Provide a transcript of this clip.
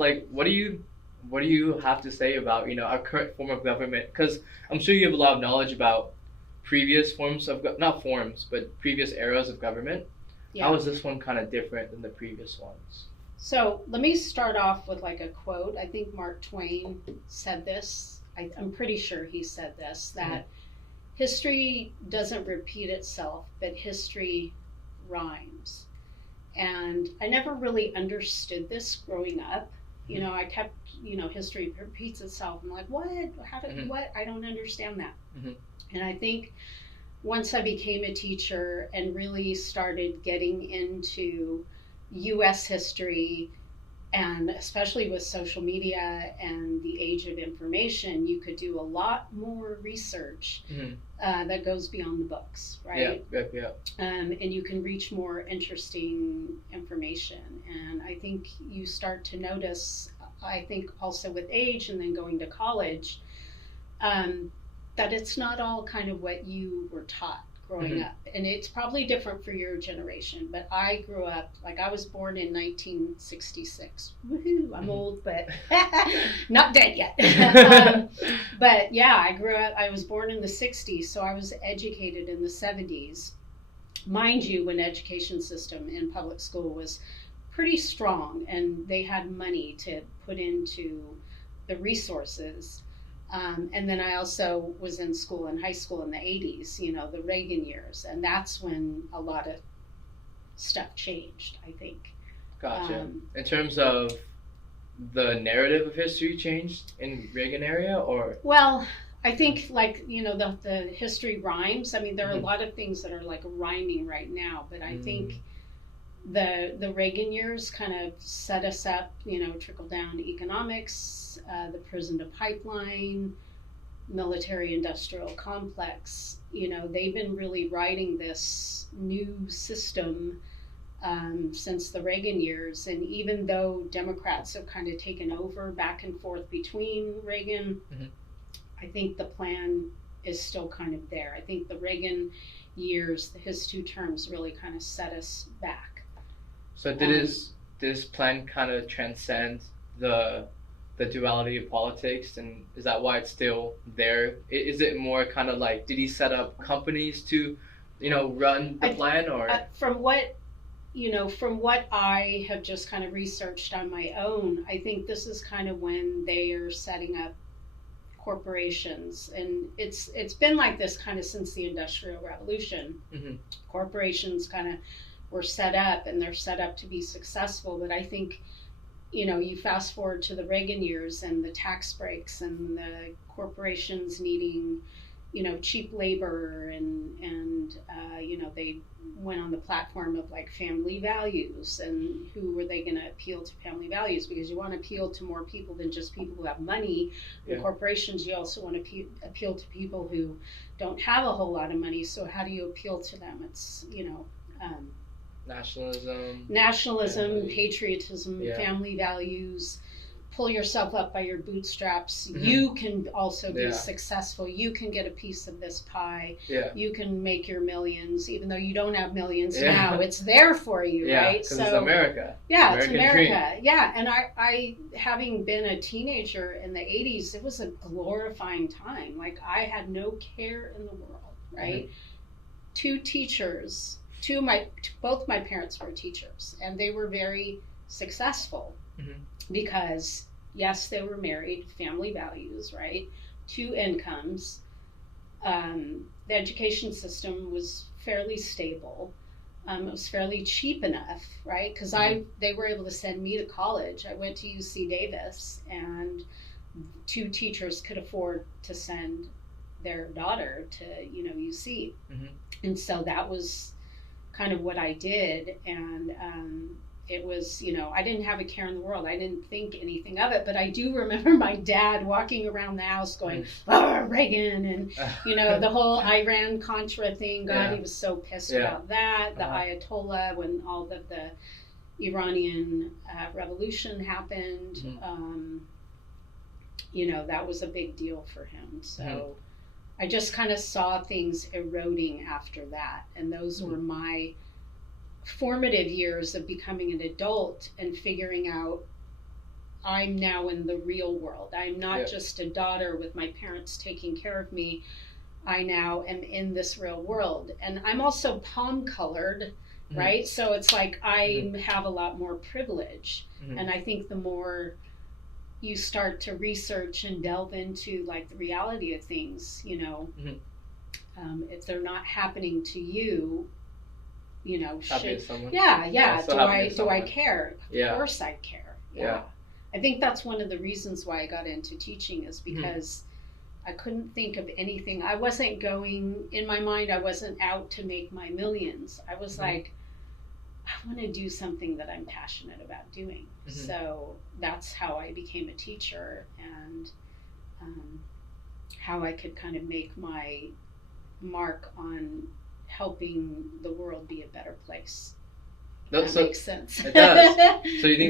Like, what do you have to say about our current form of government? Because I'm sure you have a lot of knowledge about previous forms of not forms, but previous eras of government. How Yeah. is this one kind of different than the previous ones? So let me start off with like a quote. I think Mark Twain said this. I'm pretty sure he said this, Mm-hmm. that history doesn't repeat itself, but history rhymes. And I never really understood this growing up. I kept, history repeats itself. I'm like, what? How did, Mm-hmm. what? I don't understand that. Mm-hmm. And I think once I became a teacher and really started getting into US history, and especially with social media and the age of information, you could do a lot more research Mm-hmm. that goes beyond the books, Yeah, right? yeah, yeah. And you can reach more interesting information. And I think you start to notice, I think also with age and then going to college, um, that it's not all kind of what you were taught growing Mm-hmm. up. And it's probably different for your generation, but I grew up, like I was born in 1966. Woohoo, I'm old, but not dead yet. But yeah, I was born in the 60s, so I was educated in the 70s. Mind you, when education system in public school was pretty strong and they had money to put into the resources. And then I also was in school in high school in the 80s, the Reagan years. And that's when a lot of stuff changed, I think. Gotcha. Um, In terms of the narrative of history changed in Reagan area, or well, I think like, the history rhymes. I mean, there are a mm-hmm. lot of things that are like rhyming right now, but I Mm-hmm. think the Reagan years kind of set us up, trickle down economics, the prison to pipeline, military industrial complex. They've been really writing this new system since the Reagan years. And even though Democrats have kind of taken over back and forth between Reagan, Mm-hmm. I think the plan is still kind of there. I think the Reagan years, his two terms, really kind of set us back. So Um, did his plan kind of transcend the the duality of politics, and is that why it's still there? Is it more kind of like, did he set up companies to, run the I, plan, or? from what I have just kind of researched on my own, I think this is kind of when they are setting up corporations, and it's been like this kind of since the Industrial Revolution. Mm-hmm. Corporations kind of were set up, and they're set up to be successful. But I think you fast forward to the Reagan years and the tax breaks and the corporations needing cheap labor, and they went on the platform of like family values. And who were they going to appeal to family values? Because you want to appeal to more people than just people who have money. In Yeah. corporations, you also want to appeal to people who don't have a whole lot of money. So how do you appeal to them? It's um, Nationalism, nationalism, family. patriotism, Yeah. family values. Pull yourself up by your bootstraps. Mm-hmm. You can also be Yeah. successful. You can get a piece of this pie. Yeah. You can make your millions, even though you don't have millions Yeah. now. It's there for you, Yeah, right? because it's America. Yeah, American it's dream. America. Yeah, and I, having been a teenager in the 80s, it was a glorifying time. Like, I had no care in the world, right? Mm-hmm. Two teachers, both my parents were teachers, and they were very successful Mm-hmm. because yes, they were married, family values, right? Two incomes. The education system was fairly stable. It was fairly cheap enough, right? Because they were able to send me to college. I went to UC Davis, and two teachers could afford to send their daughter to UC, Mm-hmm. and so that was kind of what I did. And it was, I didn't have a care in the world. I didn't think anything of it. But I do remember my dad walking around the house going, "Oh, Reagan," and the whole Iran-Contra thing. God, Yeah. he was so pissed Yeah. about that. The Uh-huh. Ayatollah, when all of the Iranian revolution happened. Mm-hmm. That was a big deal for him. So Mm-hmm. I just kind of saw things eroding after that. And those Mm-hmm. were my formative years of becoming an adult and figuring out I'm now in the real world. I'm not Yeah. just a daughter with my parents taking care of me. I now am in this real world. And I'm also palm colored, right? So it's like I have a lot more privilege. And I think the more you start to research and delve into like the reality of things, you know, if they're not happening to you, you know, do I care? Of course I care. Yeah. I think that's one of the reasons why I got into teaching, is because I couldn't think of anything. I wasn't going, in my mind, I wasn't out to make my millions. I was like, I want to do something that I'm passionate about doing. So that's how I became a teacher, and how I could kind of make my mark on helping the world be a better place. That makes sense. It does. So you think